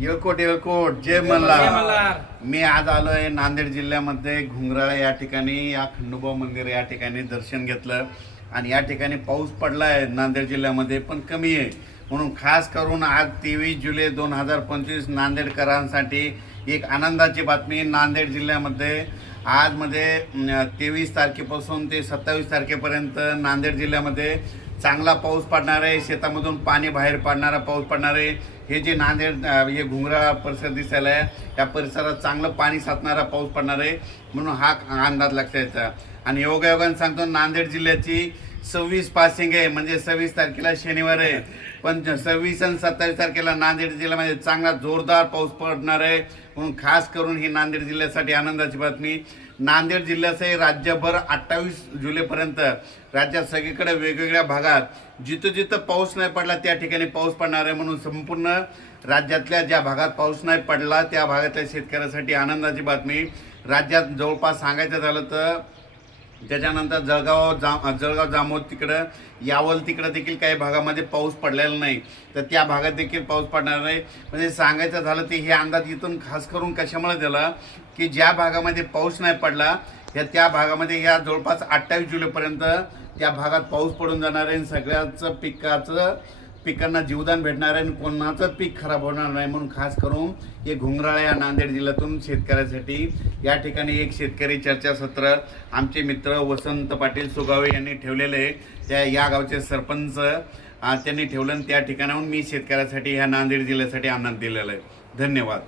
येळकोट येळकोट जय मल्हार. मी आज आलोय नांदेड जिल्ह्यामध्ये घुंगराळा या ठिकाणी या खंडोबा मंदिर या ठिकाणी दर्शन घेतलं. आणि या ठिकाणी पाऊस पडलाय नांदेड जिल्ह्यामध्ये पण कमी आहे. म्हणून खास करून आज तेवीस जुलै दोन हजार पंचवीस नांदेडकरांसाठी एक आनंदाची बातमी नांदेड जिल्ह्यामध्ये. आज मध्ये तेवीस तारखेपासून ते सत्तावीस तारखेपर्यंत नांदेड जिल्ह्यामध्ये चांगला पाऊस पडणार आहे शेतामधून पाणी बाहेर पडणारा पाऊस पडणार आहे. हे जे नांदेड हे घुंगराळा परिसर दिसायला आहे या परिसरात चांगलं पाणी साचणारा पाऊस पडणार आहे म्हणून हा अंदाज लक्षात यायचा आणि योगायोगाने सांगतो नांदेड जिल्ह्याची सव्वीस पासिंग आहे. म्हणजे सव्वीस तारखेला शनिवार आहे. पण सव्वीस आणि सत्तावीस तारखेला नांदेड जिल्ह्यामध्ये चांगला जोरदार पाऊस पडणार आहे. म्हणून खास करून ही नांदेड जिल्ह्यासाठी आनंदाची बातमी. नांदेड जिल्ह्यासह राज्यभर अठ्ठावीस जुलैपर्यंत राज्यात सगळीकडे वेगवेगळ्या भागात जिथं जिथं पाऊस नाही पडला त्या ठिकाणी पाऊस पडणार आहे. म्हणून संपूर्ण राज्यातल्या ज्या भागात पाऊस नाही पडला त्या भागातल्या शेतकऱ्यासाठी आनंदाची बातमी. राज्यात जवळपास सांगायचं झालं तर त्याच्यानंतर जळगाव जा जळगाव जामोद तिकडं यावल तिकडं देखील काही भागामध्ये पाऊस पडलेला नाही. तर त्या भागात देखील पाऊस पडणार नाही. म्हणजे सांगायचं झालं ते हे अंदाज इथून खास करून कशामुळे दिला? की ज्या भागामध्ये पाऊस नाही पडला या त्या भागामध्ये ह्या जवळपास अठ्ठावीस जुलैपर्यंत त्या भागात पाऊस पडून जाणार आहे सगळ्याच सगळ्याचं पिकाचं पिकांना जीवदान भेटणार आहे आणि कोणाचंच पीक खराब होणार नाही म्हणून खास करून हे घुंगराळा या नांदेड जिल्ह्यातून शेतकऱ्यासाठी या ठिकाणी एक शेतकरी चर्चासत्र आमचे मित्र वसंत पाटील सुगावे यांनी ठेवलेले आहे. त्या या गावचे सरपंच त्यांनी ठेवलं आणि त्या ठिकाणाहून मी शेतकऱ्यासाठी ह्या नांदेड जिल्ह्यासाठी आनंद दिलेला आहे. धन्यवाद.